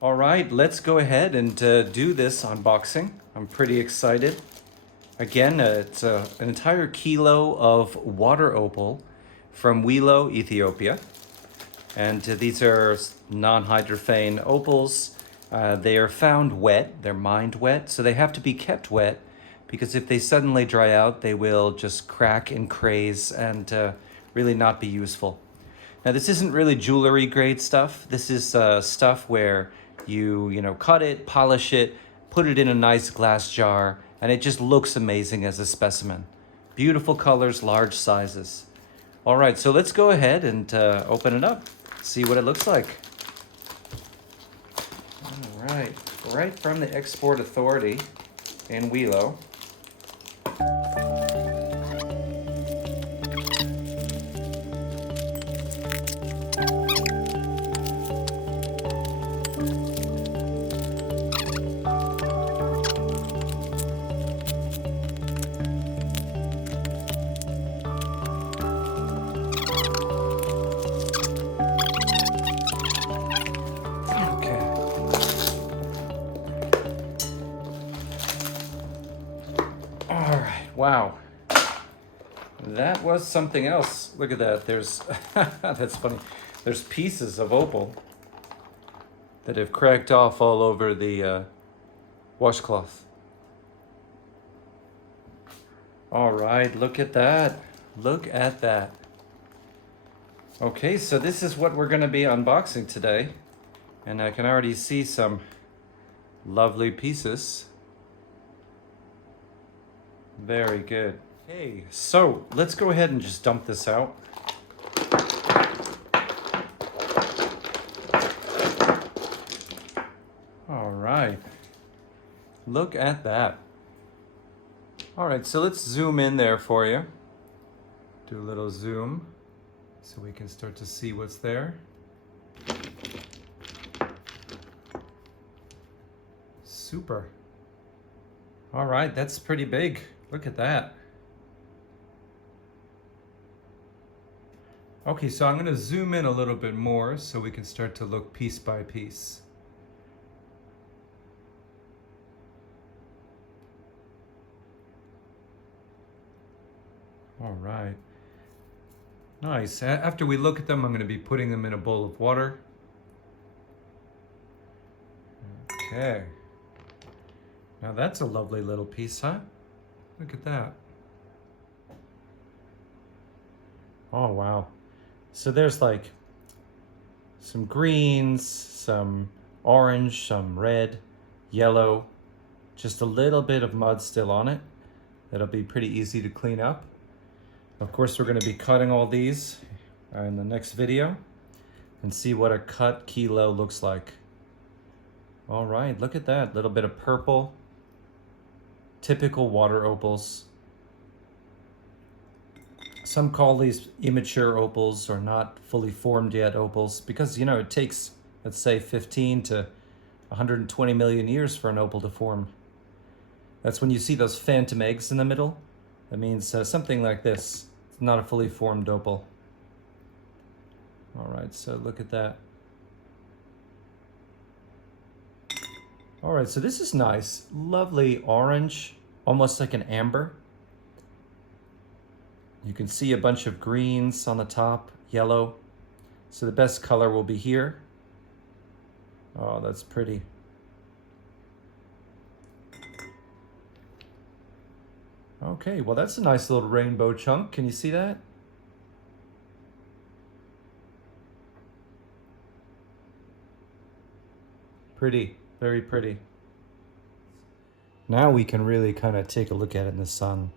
All right, let's go ahead and do this unboxing. I'm pretty excited. Again, it's an entire kilo of water opal from Welo, Ethiopia. And these are non-hydrophane opals. They are found wet, they're mined wet, so they have to be kept wet because if they suddenly dry out, they will just crack and craze and really not be useful. Now, this isn't really jewelry grade stuff. This is stuff where you cut it, polish it, put it in a nice glass jar, and it just looks amazing as a specimen. Beautiful colors, large sizes. All right, so let's go ahead and open it up, see what it looks like. All right from the Export Authority in Welo. All right, wow. That was something else. Look at that. There's, that's funny. There's pieces of opal that have cracked off all over the washcloth. All right, look at that. Look at that. Okay, so this is what we're gonna be unboxing today. And I can already see some lovely pieces. Very good. Okay, so let's go ahead and just dump this out. All right, look at that. All right, so let's zoom in there for you. Do a little zoom so we can start to see what's there. Super. All right, that's pretty big. Look at that. Okay, so I'm going to zoom in a little bit more so we can start to look piece by piece. All right. Nice. After we look at them, I'm going to be putting them in a bowl of water. Okay. Now that's a lovely little piece, huh? Look at that. Oh, wow. So there's like some greens, some orange, some red, yellow, just a little bit of mud still on it. That'll be pretty easy to clean up. Of course, we're going to be cutting all these in the next video and see what a cut kilo looks like. All right, look at that. Little bit of purple. Typical water opals. Some call these immature opals or not fully formed yet opals because, it takes, let's say, 15 to 120 million years for an opal to form. That's when you see those phantom eggs in the middle. That means something like this. It's not a fully formed opal. All right, so look at that. All right, so this is nice. Lovely orange, almost like an amber. You can see a bunch of greens on the top, yellow. So the best color will be here. Oh, that's pretty. Okay, well that's a nice little rainbow chunk. Can you see that? Pretty, very pretty. Now we can really kind of take a look at it in the sun.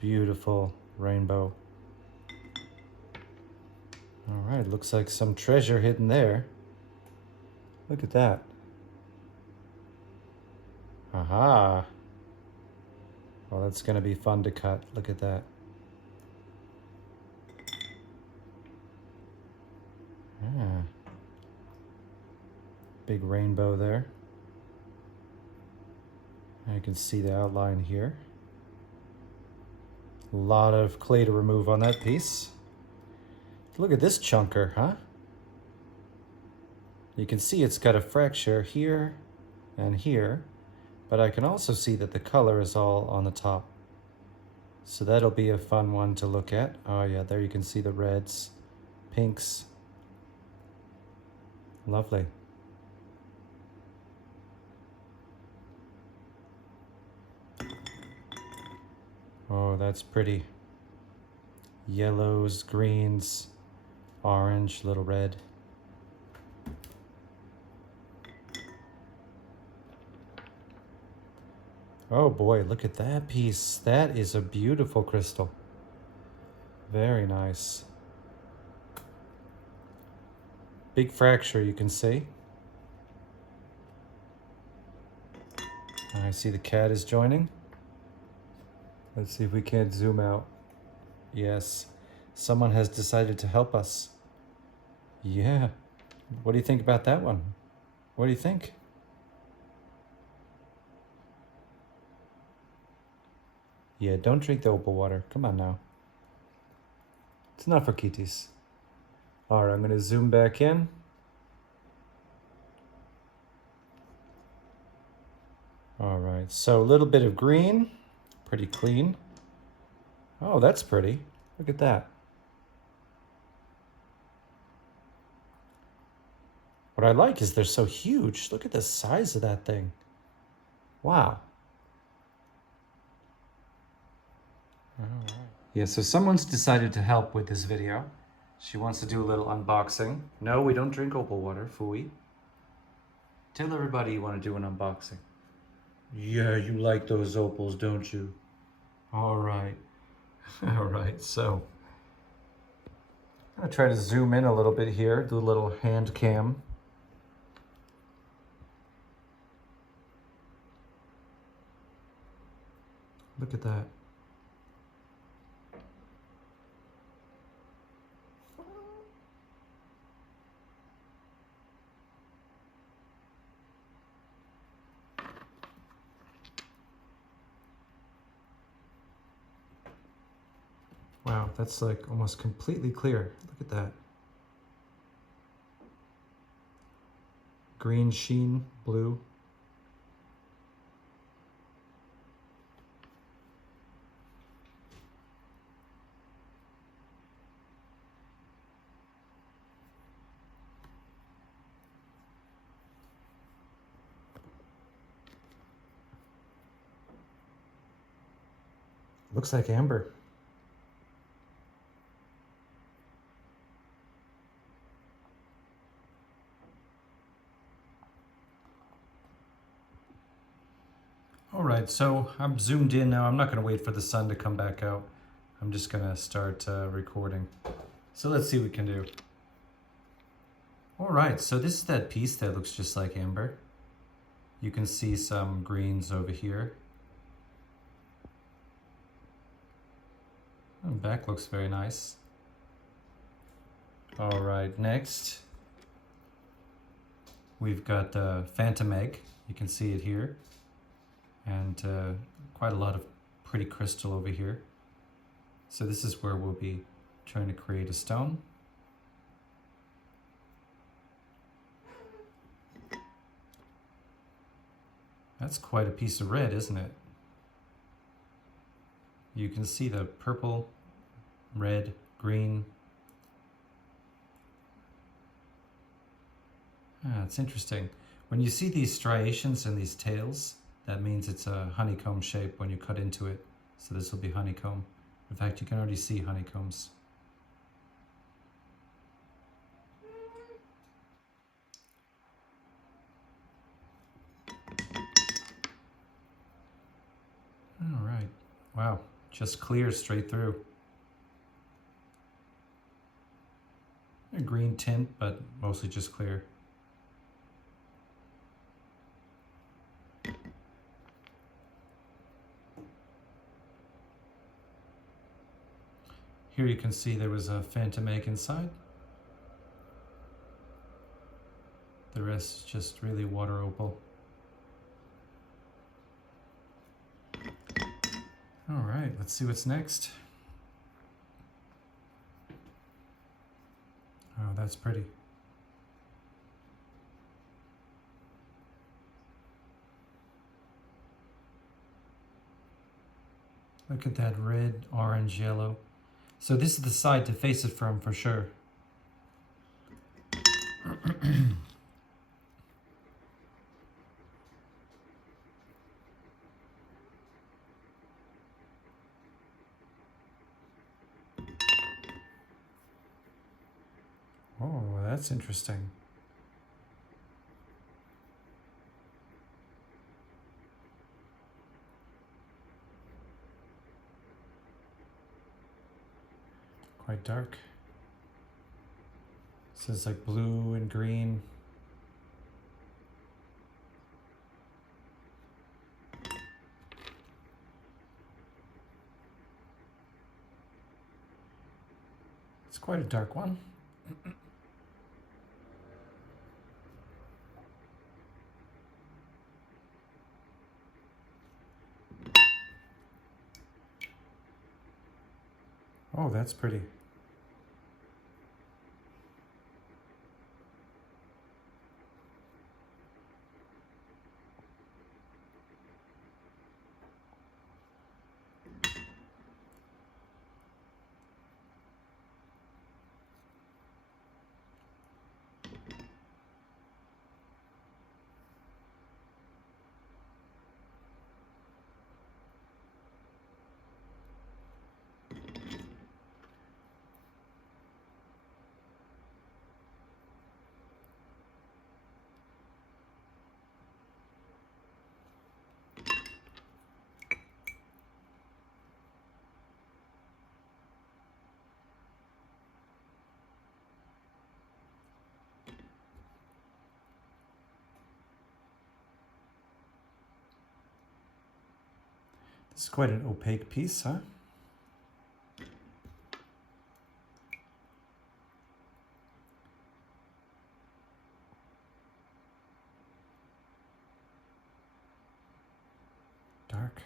Beautiful rainbow. All right, looks like some treasure hidden there. Look at that. Aha. Well, that's gonna be fun to cut. Look at that. Ah. Big rainbow there. I can see the outline here. A lot of clay to remove on that piece. Look at this chunker, huh? You can see it's got a fracture here and here, but I can also see that the color is all on the top. So that'll be a fun one to look at. Oh yeah, there you can see the reds, pinks. Lovely. Oh, that's pretty. Yellows, greens, orange, little red. Oh boy, look at that piece. That is a beautiful crystal. Very nice. Big fracture, you can see. I see the cat is joining. Let's see if we can't zoom out. Yes, someone has decided to help us. Yeah. What do you think about that one? What do you think? Yeah, don't drink the opal water. Come on now. It's not for kitties. All right, I'm going to zoom back in. All right, so a little bit of green. Pretty clean. Oh, that's pretty. Look at that. What I like is they're so huge. Look at the size of that thing. Wow. All right. Yeah, so someone's decided to help with this video. She wants to do a little unboxing. No, we don't drink opal water, Fooey. Tell everybody you want to do an unboxing. Yeah, you like those opals, don't you? All right. All right, so I'm gonna try to zoom in a little bit here, do a little hand cam. Look at that. Wow, that's like almost completely clear. Look at that. Green sheen, blue. Looks like amber. All right, so I'm zoomed in now. I'm not gonna wait for the sun to come back out. I'm just gonna start recording. So let's see what we can do. All right, so this is that piece that looks just like amber. You can see some greens over here. The back looks very nice. All right, next we've got the phantom egg. You can see it here. And quite a lot of pretty crystal over here. So this is where we'll be trying to create a stone. That's quite a piece of red, isn't it? You can see the purple, red, green. Ah, it's interesting. When you see these striations and these tails, that means it's a honeycomb shape when you cut into it. So this will be honeycomb. In fact, you can already see honeycombs. All right. Wow, just clear straight through. A green tint, but mostly just clear. Here you can see there was a phantom egg inside. The rest is just really water opal. All right, let's see what's next. Oh, that's pretty. Look at that red, orange, yellow. So this is the side to face it from for sure. Oh, that's interesting. Quite dark. So it's like blue and green. It's quite a dark one. Oh, that's pretty. This is quite an opaque piece, huh? Dark.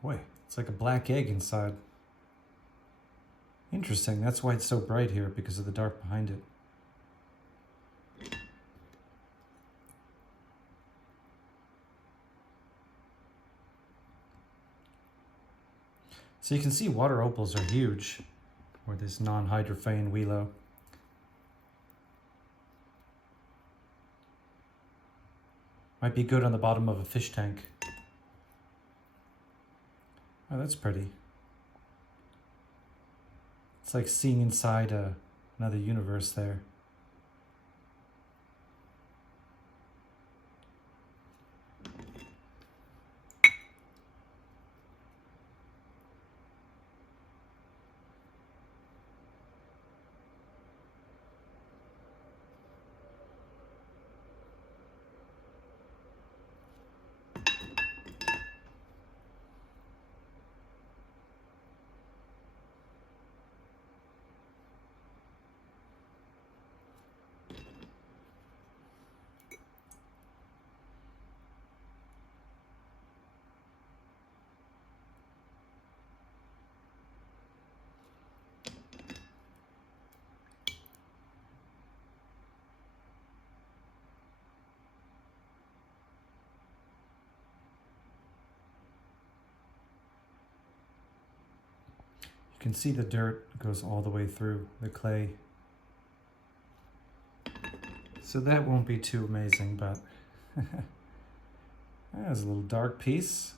Boy, it's like a black egg inside. Interesting, that's why it's so bright here, because of the dark behind it. So you can see water opals are huge, or this non-hydrophane Welo. Might be good on the bottom of a fish tank. Oh, that's pretty. It's like seeing inside another universe there. You can see the dirt goes all the way through the clay. So that won't be too amazing, but there's a little dark piece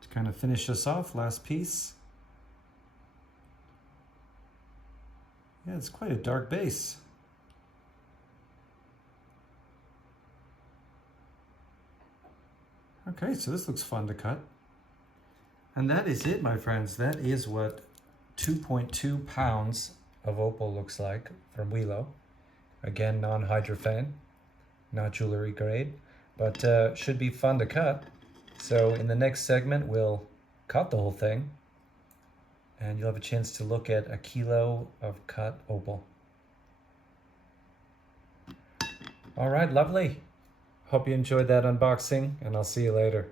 to kind of finish us off, last piece. Yeah, it's quite a dark base. Okay, so this looks fun to cut. And that is it, my friends. That is what 2.2 pounds of opal looks like from Welo. Again, non-hydrophane, not jewelry grade, but should be fun to cut. So in the next segment, we'll cut the whole thing, and you'll have a chance to look at a kilo of cut opal. All right, lovely. Hope you enjoyed that unboxing, and I'll see you later.